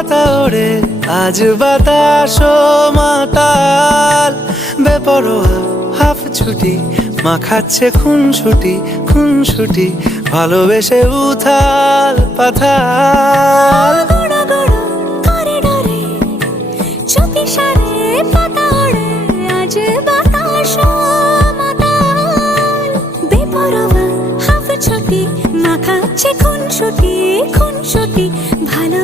পাতা ওড়ে আজ বাতাস মাতাল, বেপরোয়া হাফ ছুটি মাখাচ্ছে খুনসুটি ভালোবেসে উথাল পাথাল। করিডোরে চুপিসারে পাতা ওড়ে আজ বাতাস মাতাল, বেপরোয়া হাফ ছুটি মাখাচ্ছে খুনসুটি ভালো